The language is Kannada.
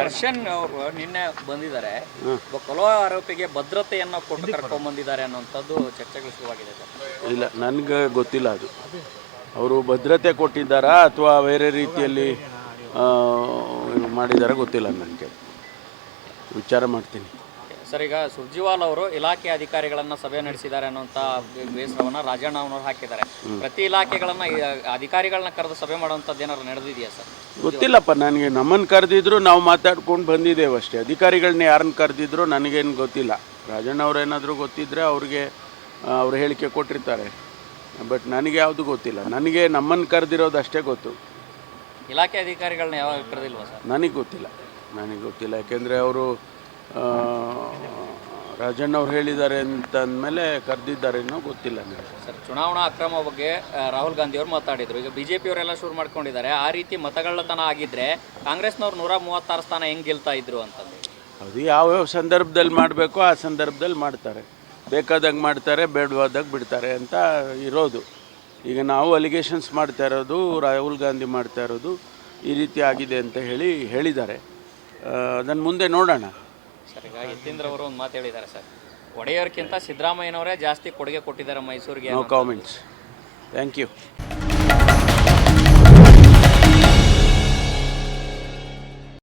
ದರ್ಶನ್ ಅವರು ನಿನ್ನೆ ಬಂದಿದ್ದಾರೆ. ಕೊಲೋ ಆರೋಪಿಗೆ ಭದ್ರತೆಯನ್ನು ಕೊಟ್ಟು ಕರ್ಕೊಂಡ್ ಬಂದಿದ್ದಾರೆ ಅನ್ನುವಂಥದ್ದು ಚರ್ಚೆಗಳು ಶುರುವಾಗಿದೆ ಸರ್. ಇಲ್ಲ ನನಗೆ ಗೊತ್ತಿಲ್ಲ ಅದು. ಅವರು ಭದ್ರತೆ ಕೊಟ್ಟಿದ್ದಾರಾ ಅಥವಾ ಬೇರೆ ರೀತಿಯಲ್ಲಿ ಮಾಡಿದಾರ ಗೊತ್ತಿಲ್ಲ ನನಗೆ. ವಿಚಾರ ಮಾಡ್ತೀನಿ. ಸರ್ ಈಗ ಸುರ್ಜಿವಾಲ್ ಅವರು ಇಲಾಖೆ ಅಧಿಕಾರಿಗಳನ್ನ ಸಭೆ ನಡೆಸಿದ್ದಾರೆ ಅನ್ನುವಂಥ ಬೇಸರವನ್ನ ರಾಜಣ್ಣ ಅವರು ಹಾಕಿದ್ದಾರೆ ಪ್ರತಿ ಇಲಾಖೆಗಳನ್ನ ಈ ಅಧಿಕಾರಿಗಳನ್ನ ಕರೆದು ಸಭೆ ಮಾಡುವಂಥದ್ದು ಏನಾದ್ರು ನಡೆದಿದೆಯಾ ಸರ್? ಗೊತ್ತಿಲ್ಲಪ್ಪ ನನಗೆ ನಮ್ಮನ್ನು ಕರೆದಿದ್ರು ನಾವು ಮಾತಾಡ್ಕೊಂಡು ಬಂದಿದ್ದೇವೆ ಅಷ್ಟೇ. ಅಧಿಕಾರಿಗಳನ್ನ ಯಾರನ್ನ ಕರೆದಿದ್ರು ನನಗೇನು ಗೊತ್ತಿಲ್ಲ. ರಾಜಣ್ಣ ಅವ್ರು ಏನಾದರೂ ಗೊತ್ತಿದ್ದರೆ ಅವ್ರಿಗೆ ಅವರು ಅವ್ರು ಹೇಳಿಕೆ ಕೊಟ್ಟಿರ್ತಾರೆ. ಬಟ್ ನನಗೆ ಯಾವುದು ಗೊತ್ತಿಲ್ಲ. ನನಗೆ ನಮ್ಮನ್ನು ಕರೆದಿರೋದು ಅಷ್ಟೇ ಗೊತ್ತು. ಇಲಾಖೆ ಅಧಿಕಾರಿಗಳನ್ನ ಯಾವಾಗ ಕರೆದಿಲ್ವಾ ಸರ್? ನನಗೆ ಗೊತ್ತಿಲ್ಲ. ನನಗೆ ಗೊತ್ತಿಲ್ಲ. ಯಾಕೆಂದರೆ ಅವರು ರಾಜಣ್ಣ ಅವ್ರು ಹೇಳಿದ್ದಾರೆ ಅಂತ ಅಂದಮೇಲೆ ಕರೆದಿದ್ದಾರೇನೋ ಗೊತ್ತಿಲ್ಲ ನನಗೆ. ಸರ್ ಚುನಾವಣಾ ಅಕ್ರಮ ಬಗ್ಗೆ ರಾಹುಲ್ ಗಾಂಧಿ ಅವರು ಮಾತಾಡಿದ್ರು. ಈಗ ಬಿಜೆಪಿ ಅವರೆಲ್ಲ ಶುರು ಮಾಡ್ಕೊಂಡಿದ್ದಾರೆ. ಆ ರೀತಿ ಮತಗಳ್ಳತನ ಆಗಿದ್ರೆ ಕಾಂಗ್ರೆಸ್ನವ್ರು ನೂರ ಮೂವತ್ತಾರು ಸ್ಥಾನ ಹೆಂಗೆ ಗೆಲ್ತಾ ಇದ್ರು ಅಂತಂದು ಅದು ಯಾವ್ಯಾವ ಸಂದರ್ಭದಲ್ಲಿ ಮಾಡಬೇಕೋ ಆ ಸಂದರ್ಭದಲ್ಲಿ ಮಾಡ್ತಾರೆ. ಬೇಕಾದಾಗ ಮಾಡ್ತಾರೆ ಬೇಡವಾದಾಗ ಬಿಡ್ತಾರೆ ಅಂತ ಇರೋದು. ಈಗ ನಾವು ಅಲಿಗೇಷನ್ಸ್ ಮಾಡ್ತಾ ಇರೋದು ರಾಹುಲ್ ಗಾಂಧಿ ಮಾಡ್ತಾ ಇರೋದು ಈ ರೀತಿ ಆಗಿದೆ ಅಂತ ಹೇಳಿ ಹೇಳಿದ್ದಾರೆ. ಅದನ್ನು ಮುಂದೆ ನೋಡೋಣ. ಈಗ ಯತೀಂದ್ರ ಅವರು ಒಂದು ಮಾತು ಹೇಳಿದ್ದಾರೆ ಸರ್. ಒಡೆಯರ್ಕಿಂತ ಸಿದ್ದರಾಮಯ್ಯನವರೇ ಜಾಸ್ತಿ ಕೊಡುಗೆ ಕೊಟ್ಟಿದ್ದಾರೆ ಮೈಸೂರಿಗೆ ನೋ ಕಾಮೆಂಟ್ಸ್ ಥ್ಯಾಂಕ್ ಯು